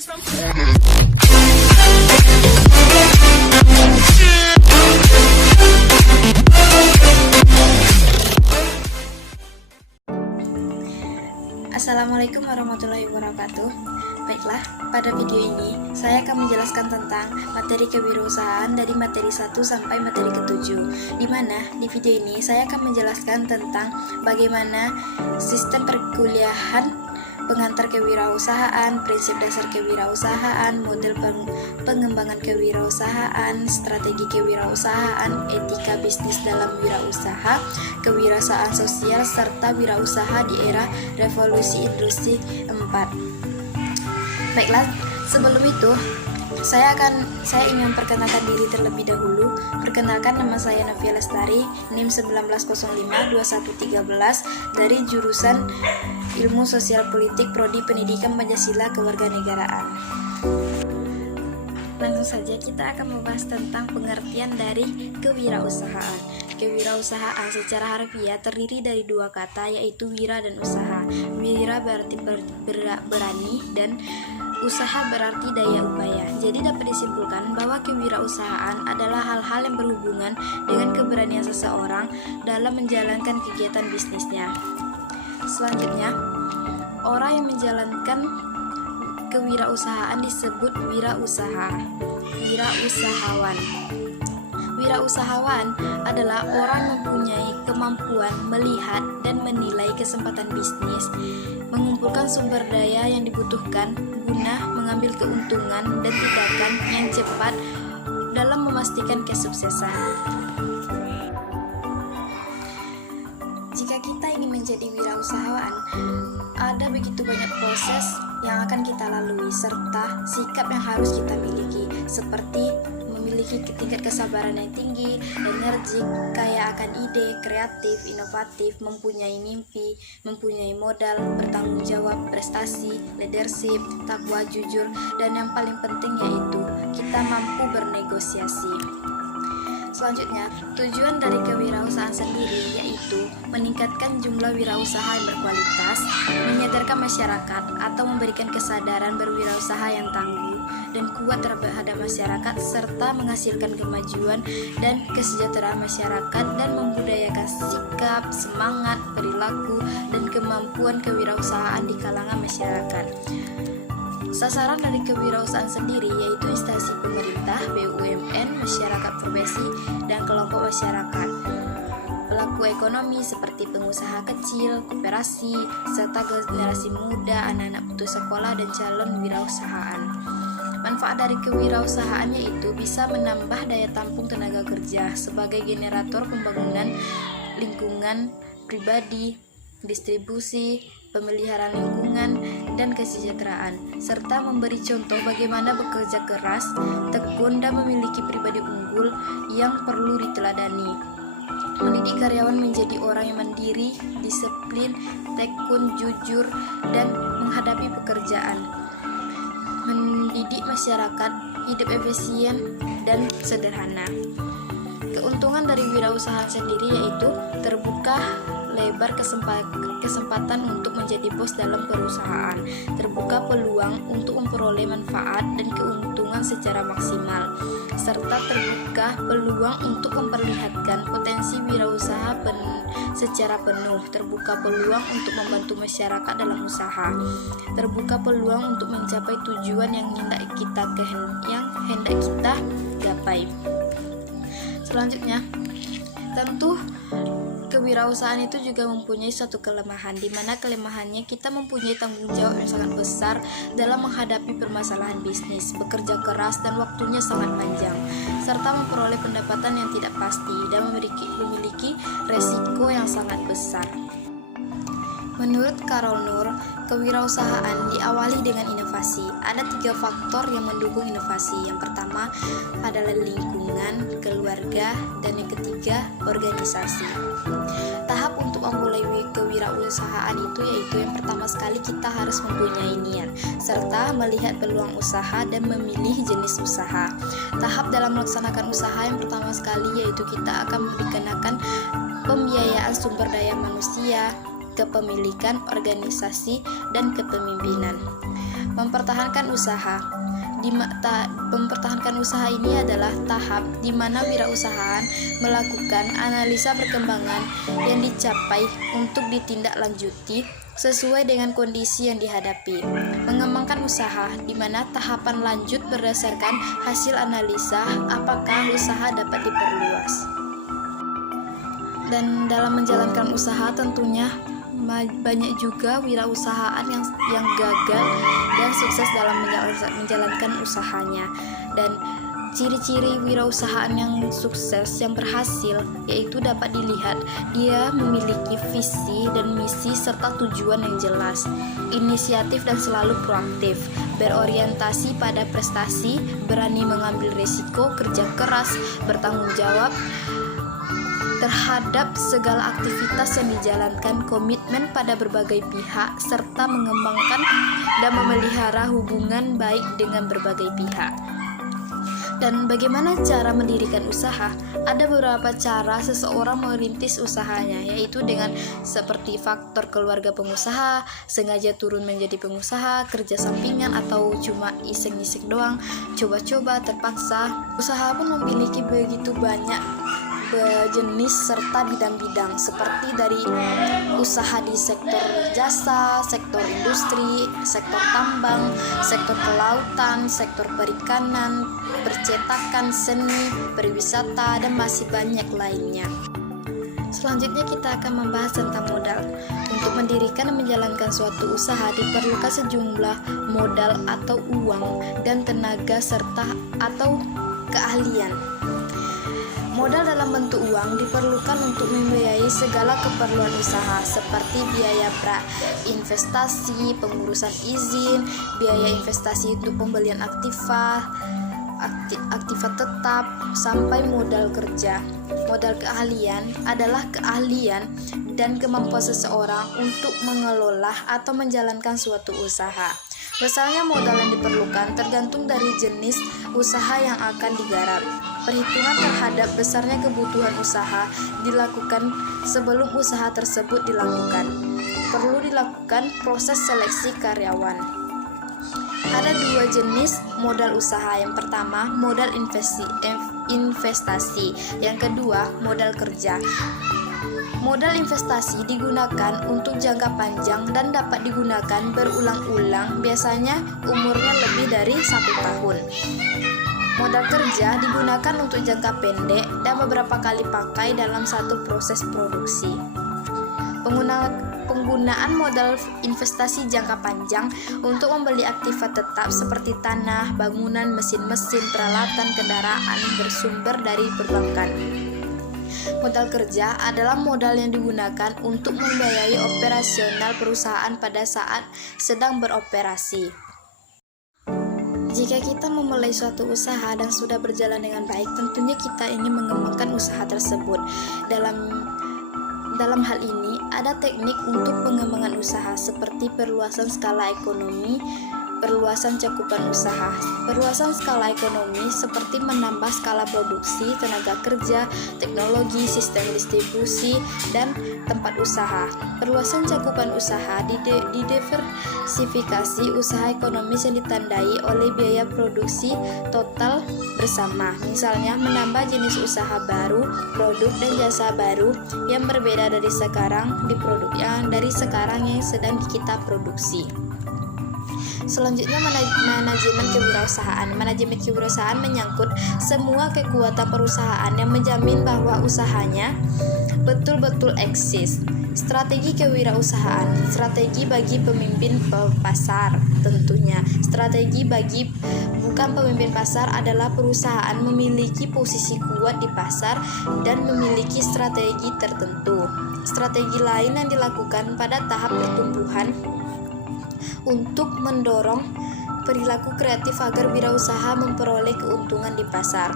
Assalamualaikum warahmatullahi wabarakatuh. Baiklah, pada video ini saya akan menjelaskan tentang materi kewirausahaan dari materi 1 sampai materi ke-7, di mana di video ini saya akan menjelaskan tentang bagaimana sistem perkuliahan pengantar kewirausahaan, prinsip dasar kewirausahaan, model pengembangan kewirausahaan, strategi kewirausahaan, etika bisnis dalam wirausaha, kewirausahaan sosial, serta wirausaha di era revolusi industri 4. Baiklah, sebelum itu saya ingin memperkenalkan diri terlebih dahulu. Perkenalkan, nama saya Novia Lestari, NIM 19052113 dari jurusan Ilmu Sosial Politik Prodi Pendidikan Pancasila Kewarganegaraan. Langsung saja kita akan membahas tentang pengertian dari kewirausahaan. Kewirausahaan secara harfiah terdiri dari dua kata, yaitu wira dan usaha. Wira berarti berani dan usaha berarti daya upaya. Jadi dapat disimpulkan bahwa kewirausahaan adalah hal-hal yang berhubungan dengan keberanian seseorang dalam menjalankan kegiatan bisnisnya. Selanjutnya, orang yang menjalankan kewirausahaan disebut wirausahawan. Wirausahawan adalah orang yang mempunyai kemampuan melihat dan menilai kesempatan bisnis, mengumpulkan sumber daya yang dibutuhkan guna mengambil keuntungan dan tindakan yang cepat dalam memastikan kesuksesan. Jika kita ingin menjadi wirausahawan, ada begitu banyak proses yang akan kita lalui serta sikap yang harus kita miliki, seperti memiliki tingkat kesabaran yang tinggi, energik, kaya akan ide, kreatif, inovatif, mempunyai mimpi, mempunyai modal, bertanggung jawab, prestasi, leadership, takwa, jujur, dan yang paling penting yaitu kita mampu bernegosiasi. Selanjutnya, tujuan dari kewirausahaan sendiri yaitu meningkatkan jumlah wirausaha yang berkualitas, menyadarkan masyarakat atau memberikan kesadaran berwirausaha yang tangguh dan kuat terhadap masyarakat, serta menghasilkan kemajuan dan kesejahteraan masyarakat dan membudayakan sikap, semangat, perilaku, dan kemampuan kewirausahaan di kalangan masyarakat. Sasaran dari kewirausahaan sendiri yaitu instansi pemerintah, BUMN, masyarakat profesi, dan kelompok masyarakat. Pelaku ekonomi seperti pengusaha kecil, koperasi, serta generasi muda, anak-anak putus sekolah, dan calon wirausahaan. Manfaat dari kewirausahaan yaitu bisa menambah daya tampung tenaga kerja sebagai generator pembangunan lingkungan pribadi, distribusi, pemeliharaan lingkungan, dan kesejahteraan, serta memberi contoh bagaimana bekerja keras, tekun, dan memiliki pribadi unggul yang perlu diteladani. Mendidik karyawan menjadi orang yang mandiri, disiplin, tekun, jujur, dan menghadapi pekerjaan. Mendidik masyarakat hidup efisien dan sederhana. Keuntungan dari wirausaha sendiri yaitu terbuka lebar kesempatan untuk menjadi bos dalam perusahaan, terbuka peluang untuk memperoleh manfaat dan keuntungan secara maksimal, serta terbuka peluang untuk memperlihatkan potensi wirausaha secara penuh, terbuka peluang untuk membantu masyarakat dalam usaha, terbuka peluang untuk mencapai tujuan yang hendak kita gapai. Selanjutnya, tentu kewirausahaan itu juga mempunyai suatu kelemahan, di mana kelemahannya kita mempunyai tanggung jawab yang sangat besar dalam menghadapi permasalahan bisnis, bekerja keras dan waktunya sangat panjang, serta memperoleh pendapatan yang tidak pasti dan memiliki resiko yang sangat besar. Menurut Carol Nur, kewirausahaan diawali dengan inovasi. Ada 3 faktor yang mendukung inovasi. Yang pertama adalah lingkungan, keluarga, dan yang ketiga organisasi. Tahap untuk memulai kewirausahaan itu yaitu yang pertama sekali kita harus mempunyai niat, serta melihat peluang usaha dan memilih jenis usaha. Tahap dalam melaksanakan usaha yang pertama sekali yaitu kita akan dikenakan pembiayaan sumber daya manusia, kepemilikan, organisasi, dan kepemimpinan. Mempertahankan usaha. Mempertahankan usaha ini adalah tahap di mana wirausahaan melakukan analisa perkembangan yang dicapai untuk ditindaklanjuti sesuai dengan kondisi yang dihadapi. Mengembangkan usaha, di mana tahapan lanjut berdasarkan hasil analisa apakah usaha dapat diperluas. Dan dalam menjalankan usaha tentunya banyak juga wirausahaan yang gagal dan sukses dalam menjalankan usahanya. Dan ciri-ciri wirausahaan yang sukses, yang berhasil, yaitu dapat dilihat dia memiliki visi dan misi serta tujuan yang jelas, inisiatif dan selalu proaktif, berorientasi pada prestasi, berani mengambil risiko, kerja keras, bertanggung jawab terhadap segala aktivitas yang dijalankan, komitmen pada berbagai pihak, serta mengembangkan dan memelihara hubungan baik dengan berbagai pihak. Dan bagaimana cara mendirikan usaha? Ada beberapa cara seseorang merintis usahanya, yaitu dengan seperti faktor keluarga pengusaha, sengaja turun menjadi pengusaha, kerja sampingan, atau cuma iseng-iseng doang, coba-coba, terpaksa. Usaha pun memiliki begitu banyak jenis serta bidang-bidang, seperti dari usaha di sektor jasa, sektor industri, sektor tambang, sektor kelautan, sektor perikanan, percetakan, seni, pariwisata, dan masih banyak lainnya. Selanjutnya kita akan membahas tentang modal. Untuk mendirikan dan menjalankan suatu usaha diperlukan sejumlah modal atau uang dan tenaga serta atau keahlian. Modal dalam bentuk uang diperlukan untuk membiayai segala keperluan usaha seperti biaya pra-investasi, pengurusan izin, biaya investasi untuk pembelian aktiva tetap, sampai modal kerja. Modal keahlian adalah keahlian dan kemampuan seseorang untuk mengelola atau menjalankan suatu usaha. Besarnya modal yang diperlukan tergantung dari jenis usaha yang akan digarap. Perhitungan terhadap besarnya kebutuhan usaha dilakukan sebelum usaha tersebut dilakukan. Perlu dilakukan proses seleksi karyawan. Ada dua jenis modal usaha. Yang pertama, modal investasi. Yang kedua, modal kerja. Modal investasi digunakan untuk jangka panjang dan dapat digunakan berulang-ulang, biasanya umurnya lebih dari 1 tahun. Modal kerja digunakan untuk jangka pendek dan beberapa kali pakai dalam satu proses produksi. Penggunaan modal investasi jangka panjang untuk membeli aktiva tetap seperti tanah, bangunan, mesin-mesin, peralatan, kendaraan bersumber dari perbankan. Modal kerja adalah modal yang digunakan untuk membiayai operasional perusahaan pada saat sedang beroperasi. Jika kita memulai suatu usaha dan sudah berjalan dengan baik, tentunya kita ingin mengembangkan usaha tersebut. Dalam hal ini, ada teknik untuk pengembangan usaha seperti perluasan skala ekonomi, perluasan cakupan usaha. Perluasan skala ekonomi seperti menambah skala produksi, tenaga kerja, teknologi, sistem distribusi, dan tempat usaha. Perluasan cakupan usaha didiversifikasi usaha ekonomis yang ditandai oleh biaya produksi total bersama. Misalnya, menambah jenis usaha baru, produk dan jasa baru yang berbeda dari sekarang yang sedang kita produksi. Selanjutnya, manajemen kewirausahaan. Manajemen kewirausahaan menyangkut semua kekuatan perusahaan yang menjamin bahwa usahanya betul-betul eksis. Strategi kewirausahaan. Strategi bagi pemimpin pasar tentunya. Strategi bagi bukan pemimpin pasar adalah perusahaan memiliki posisi kuat di pasar dan memiliki strategi tertentu. Strategi lain yang dilakukan pada tahap pertumbuhan untuk mendorong perilaku kreatif agar wirausaha memperoleh keuntungan di pasar.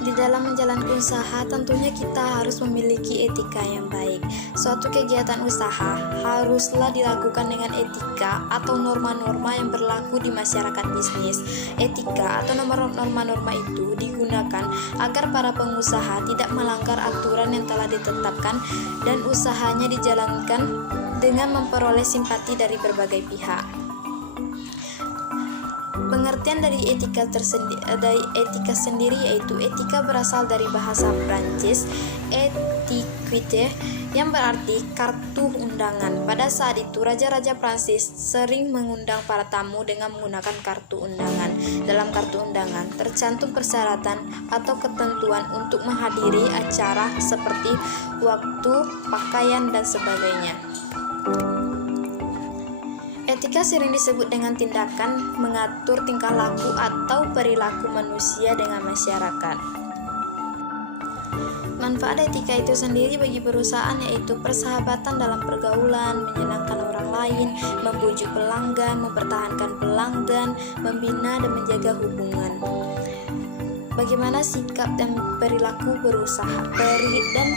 Di dalam menjalankan usaha, tentunya kita harus memiliki etika yang baik. Suatu kegiatan usaha haruslah dilakukan dengan etika atau norma-norma yang berlaku di masyarakat bisnis. Etika atau norma-norma itu digunakan agar para pengusaha tidak melanggar aturan yang telah ditetapkan dan usahanya dijalankan dengan memperoleh simpati dari berbagai pihak. Pengertian dari etika sendiri yaitu etika berasal dari bahasa Prancis etiquette yang berarti kartu undangan. Pada saat itu raja-raja Prancis sering mengundang para tamu dengan menggunakan kartu undangan. Dalam kartu undangan tercantum persyaratan atau ketentuan untuk menghadiri acara seperti waktu, pakaian, dan sebagainya. Etika sering disebut dengan tindakan mengatur tingkah laku atau perilaku manusia dengan masyarakat. Manfaat etika itu sendiri bagi perusahaan yaitu persahabatan dalam pergaulan, menyenangkan orang lain, membujuk pelanggan, mempertahankan pelanggan, membina dan menjaga hubungan. Bagaimana sikap dan perilaku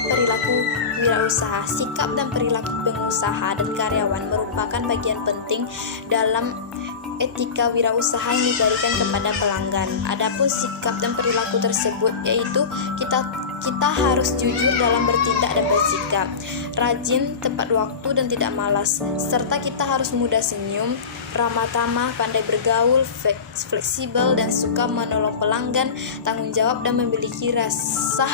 perilaku wirausaha. Sikap dan perilaku pengusaha dan karyawan merupakan bagian penting dalam etika wirausaha yang diberikan kepada pelanggan. Adapun sikap dan perilaku tersebut yaitu kita harus jujur dalam bertindak dan bersikap, rajin, tepat waktu dan tidak malas, serta kita harus mudah senyum, ramah tamah, pandai bergaul, fleksibel dan suka menolong pelanggan, tanggung jawab dan memiliki rasa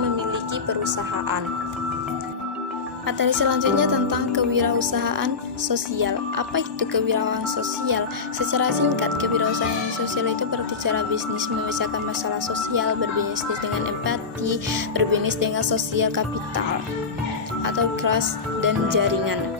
memiliki perusahaan. Materi selanjutnya tentang kewirausahaan sosial. Apa itu kewirausahaan sosial? Secara singkat, kewirausahaan sosial itu berarti cara bisnis memecahkan masalah sosial, berbisnis dengan empati, berbisnis dengan sosial kapital atau trust dan jaringan.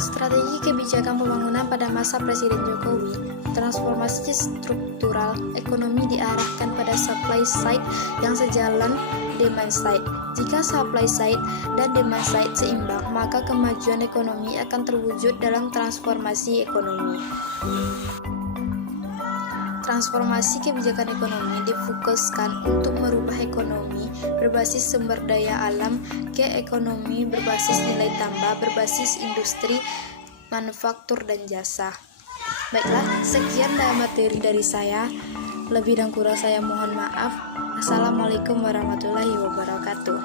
Strategi kebijakan pembangunan pada masa Presiden Jokowi. Transformasi struktural ekonomi diarahkan pada supply side yang sejalan demand side. Jika supply side dan demand side seimbang, maka kemajuan ekonomi akan terwujud dalam transformasi ekonomi. Transformasi kebijakan ekonomi difokuskan untuk merubah ekonomi berbasis sumber daya alam ke ekonomi berbasis nilai tambah, berbasis industri, manufaktur, dan jasa. Baiklah, sekian materi dari saya. Lebih dan kurang saya mohon maaf. Assalamualaikum warahmatullahi wabarakatuh.